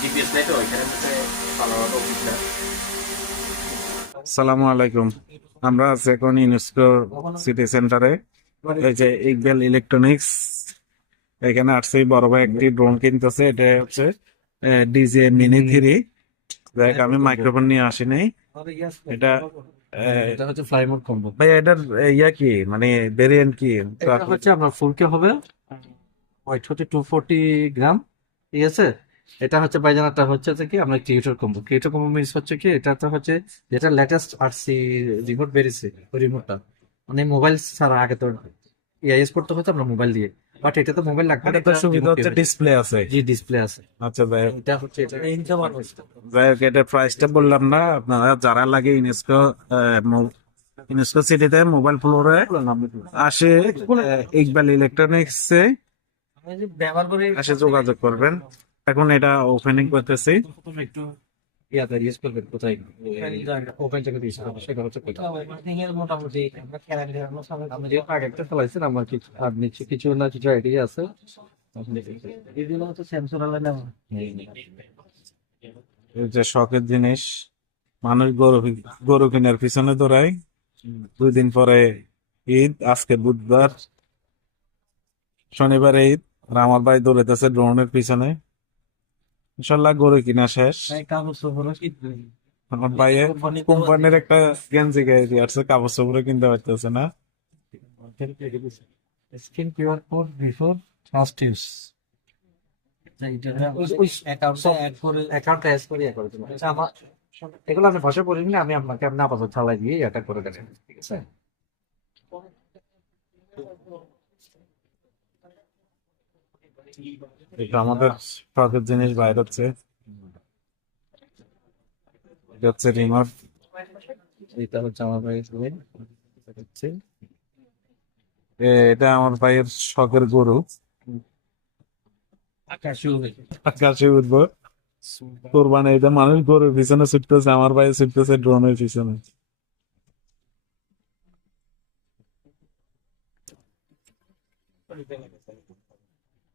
GPS নাই তো এখানে হচ্ছে পালানোর অভিজ্ঞতা। সালামু আলাইকুম। আমরা আছি এখন ইউনেস্কো সিটি সেন্টারে। এই যে ইকবেল ইলেকট্রনিক্স এখানে আসছে। বড় ভাই একটি ড্রোন কিনতেছে এটা হচ্ছে ডিজে মিনি থ্রি দেখ আমি মাইক্রোফোন নিয়ে আসি নাই। এটা এটা হচ্ছে ফ্লাই মোড কম্বো ভাই এটার ইয়া কি? মানে ভেরিয়েন্ট কি? এটা হচ্ছে আপনার ফুল কে হবে। ওয়েট হচ্ছে টু ফোরটি গ্রাম ঠিক আছে? এটা হচ্ছে বাইজানাটা হচ্ছে যে কি আমরা creator combo creator combo miss হচ্ছে কি এটা তো হচ্ছে যেটা লেটেস্ট আরসি রিমোট বেরিয়েছে ওই রিমোটটা মানে মোবাইল ছাড়া আগে তো ইউজ করতে হতো আমরা মোবাইল দিয়ে। বাট এটা তো মোবাইল লাগবে না, এটা তো সুবিধা হচ্ছে ডিসপ্লে আছে। জি ডিসপ্লে আছে। আচ্ছা ভাই। এটা হচ্ছে এটা। যাই হোক এটা প্রাইসটা বললাম না আপনারা যারা লাগে ইউনেস্কো ইউনেস্কো সিটিতে মোবাইল ফ্লোরে আসে ইকবাল ইলেকট্রনিক্সে ব্যবহার করে আসে যোগাযোগ করবেন। এখন এটা ওপেনিং করতেছি। একটু ইয়াতে ইউজ করবেন কোথায়। ওপেন থেকে ইউজ করবেন সেটা হচ্ছে মোটামুটি আমরা খেলা দেখানোর সময় আমি যেহেতু আগে একটা চালাইছেন আমার কিছু আর নিচে কিছু না কিছু আইডিয়া আছে। এগুলো হচ্ছে সেন্সর আলা যে শখের জিনিস মানুষ গরু গরু কেনার পিছনে দৌড়ায়। দুই দিন পরে ঈদ আজকে বুধবার শনিবার ঈদ আর আমার ভাই দৌড়াইতেছে ড্রোনের পিছনে। ইনশাল্লাহ গরু কিনা শেষ। কাগজ আমার ভাইয়ের কোম্পানির একটা গেঞ্জি গায়ে দিয়ে আসছে কাপড় চোপড়ও কিনতে পারতেছে না। Skin pure code before first use account add করে করে আমার এগুলো আমি ভাষা পড়ি না আমি আপনাকে আপনি আপাতত চালাই দিয়ে এটা করে দেবেন ঠিক আছে? এটা আমাদের শখের জিনিস বাইর হচ্ছে। এটা হচ্ছে রিমোট। এটা হচ্ছে আমার ভাই হচ্ছে। এটা আমার ভাইয়ের শখের গরু। আকাশে উঠবো কোরবানি এটা মানুষ গরুর পিছনে ছুটতেছে আমার ভাই ছুটতেছে ড্রোনের পিছনে।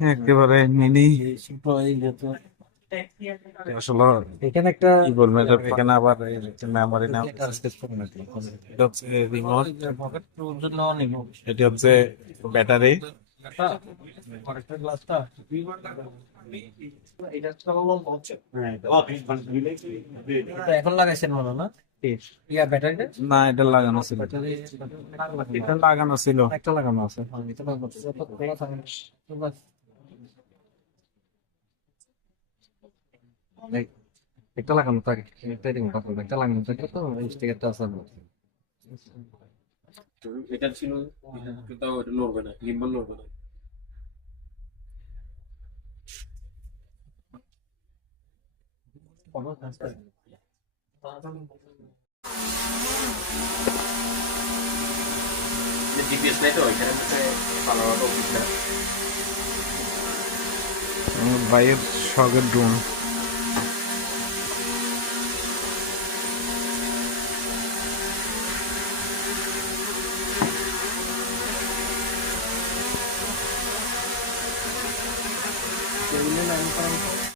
একেবারে মিনি। আসলে এখানে একটা কি বলব এটা এখানে আবার মেমোরি না এটা হচ্ছে রিমোট এটা হচ্ছে ব্যাটারি। এখন লাগাইছেন মনে না? না এটা লাগানো ছিল। এটা লাগানো ছিল। একটা লাগানো আছে। একটা লাগানো থাকে একটা রিমোট আছে একটা লাগানো থাকে তো স্টিকারটা আছে আমার। এটা ছিল তাও এটা নড়বে না গিম্বল নড়বে না। জিপিএস নাই তো এখানে হচ্ছে পালানোর ভাইয়ের শখের ড্রোন এগুলো নামকরণ